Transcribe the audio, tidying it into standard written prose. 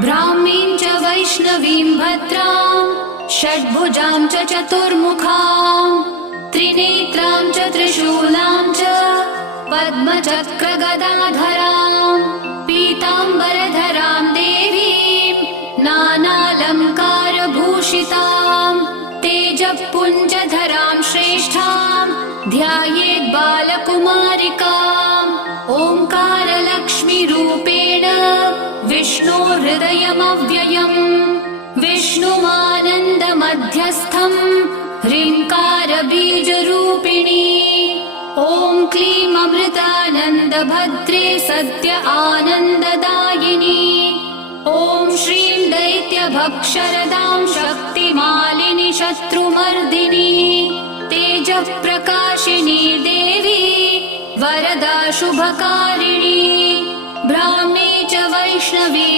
ब्राह्मीं च वैष्णवीं भद्रां षड्भुजां च चतुर्मुखां त्रिनेत्रां च त्रिशूलां च पद्मचक्रगदाधरां पीताम्बरधरां देवीं नानालङ्कारभूषितां तेजःपुञ्जधरां श्रेष्ठां ध्यायेत् बालकुमारिकाम् ओङ्कारलक्ष्मीरूपेण विष्णोर्हृदयमव्ययम् विष्णुमानन्दमध्यस्थम् ह्रीङ्कारबीजरूपिणी ॐ क्लीं अमृतानन्दभद्रे सत्य आनन्ददायिनी ॐ श्रीं दैत्यभक्षरदां शक्तिमालिनि शत्रुमर्दिनी तेजःप्रकाशिनी देवी वरदा शुभकारिणी ब्राह्मी च वैष्णवी